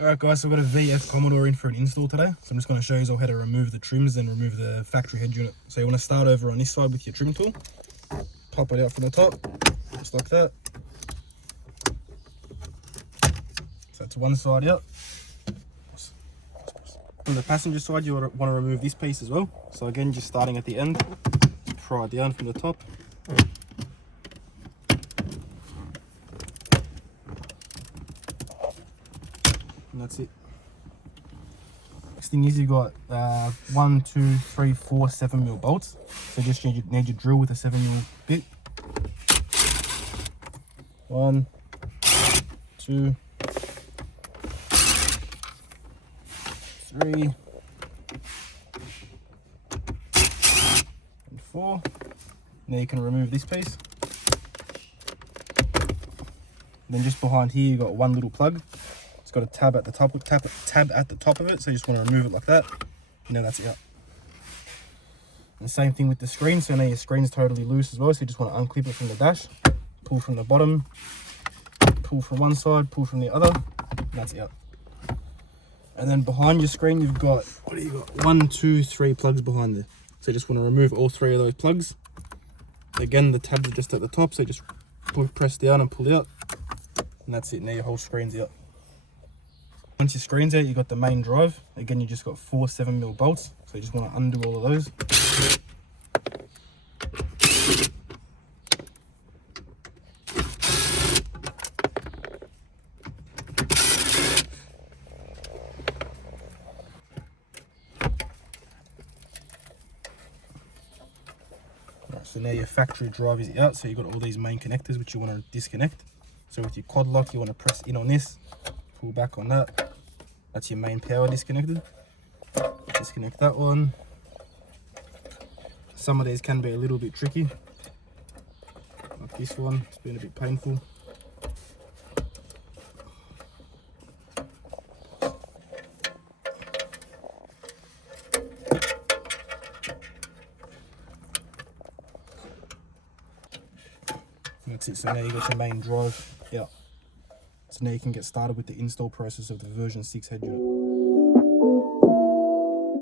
Alright guys, so we've got a VF Commodore in for an install today. So I'm just going to show you how to remove the trims and remove the factory head unit. So you want to start over on this side with your trim tool. Pop it out from the top, just like that. So that's one side out. From the passenger side, you want to remove this piece as well. So again, just starting at the end, just pry it down from the top. And that's it. Next thing is you've got 1, 2, 3, 4 7mm bolts. So just need your drill with a 7mm bit. 1, 2, 3, and 4. Now you can remove this piece. Then just behind here you've got one little plug. It's got a tab at the top, tab at the top of it, so you just want to remove it like that. And then that's it. And the same thing with the screen. So now your screen's totally loose as well, so you just want to unclip it from the dash, pull from the bottom, pull from one side, pull from the other, and that's it. And then behind your screen you've got, what do you got? 1, 2, 3 plugs behind there. So you just want to remove all 3 of those plugs. Again, the tabs are just at the top, so you just press down and pull out, and that's it. Now your whole screen's out. Once your screen's out, you've got the main drive. Again, you just got 4 7mm bolts, so you just want to undo all of those. Right, so now your factory drive is out, so you've got all these main connectors which you want to disconnect. So with your quad lock, you want to press in on this, pull back on that. That's your main power disconnected. Disconnect that one. Some of these can be a little bit tricky, like this one. It's been a bit painful. That's it. So now you got your main drive. Yeah. So now you can get started with the install process of the version 6 head unit.